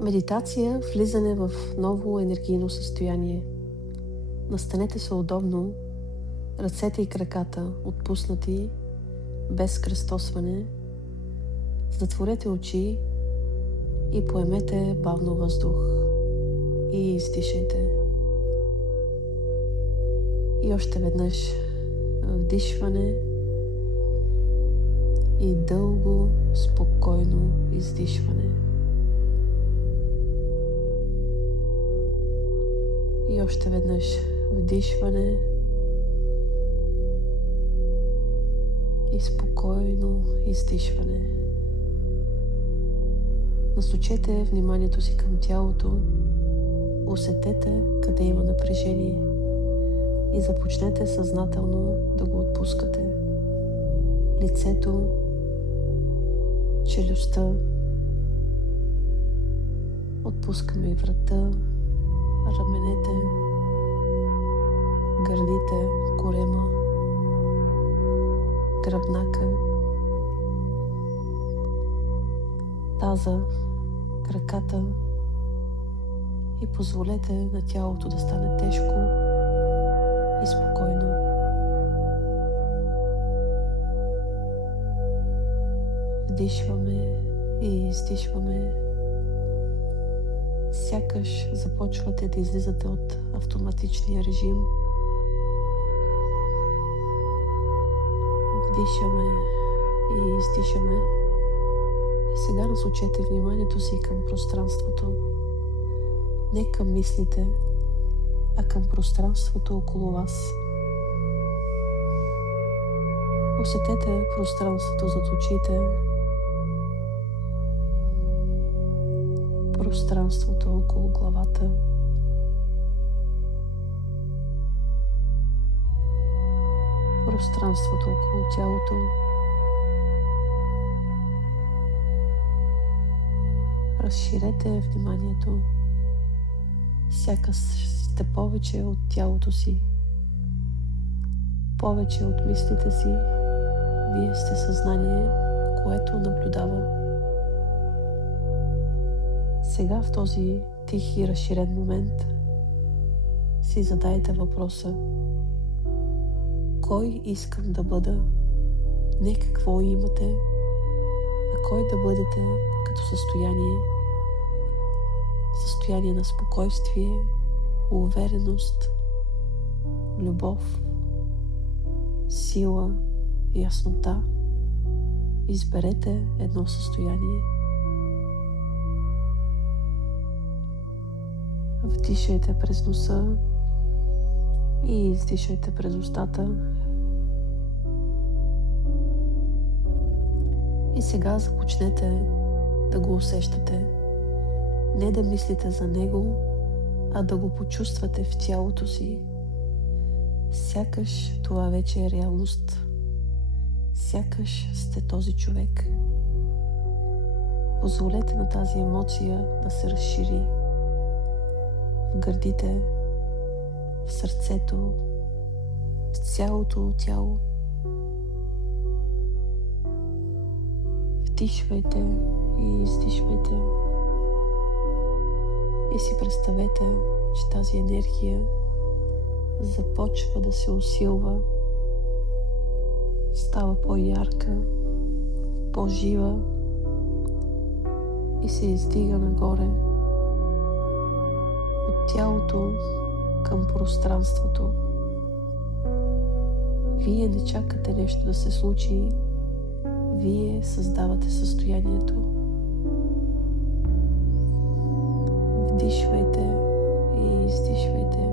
Медитация, влизане в ново енергийно състояние. Настанете се удобно, ръцете и краката отпуснати, без кръстосване. Затворете очи и поемете бавно въздух. И издишайте. И още веднъж вдишване и дълго, спокойно издишване. И още веднъж вдишване и спокойно издишване. Насочете вниманието си към тялото, усетете къде има напрежение и започнете съзнателно да го отпускате. Лицето, челюстта, отпускаме и врата, раменете, гърдите, корема, гръбнака, таза, краката и позволете на тялото да стане тежко и спокойно. Вдишваме и издишваме. Сякаш започвате да излизате от автоматичния режим. Вдишаме и издишаме. И сега насочете вниманието си към пространството. Не към мислите, а към пространството около вас. Усетете пространството зад очите, пространството около главата, пространството около тялото. Разширете вниманието, сякаш сте повече от тялото си, повече от мислите си. Вие сте съзнание, което наблюдава. Сега в този тих и разширен момент си задайте въпроса: кой искам да бъда? Не какво имате, а кой да бъдете като състояние. Състояние на спокойствие, увереност, любов, сила, яснота. Изберете едно състояние. Вдишайте през носа и издишайте през устата. И сега започнете да го усещате. Не да мислите за него, а да го почувствате в тялото си. Сякаш това вече е реалност. Сякаш сте този човек. Позволете на тази емоция да се разшири в гърдите, в сърцето, в цялото тяло. Вдишвайте и издишвайте. И си представете, че тази енергия започва да се усилва, става по-ярка, по-жива и се издига нагоре от тялото към пространството. Вие не чакате нещо да се случи, вие създавате състоянието. Вдишвайте и издишвайте.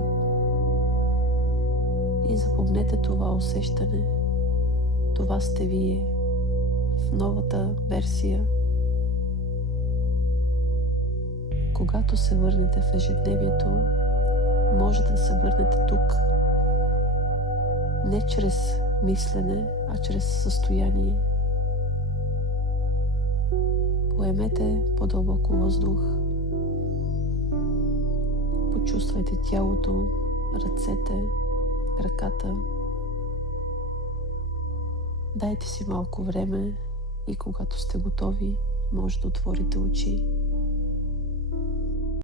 И запомнете това усещане. Това сте вие в новата версия. Когато се върнете в ежедневието, може да се върнете тук. Не чрез мислене, а чрез състояние. Поемете по-дълбоко въздух. Почувствайте тялото, ръцете, краката. Дайте си малко време и когато сте готови, може да отворите очи.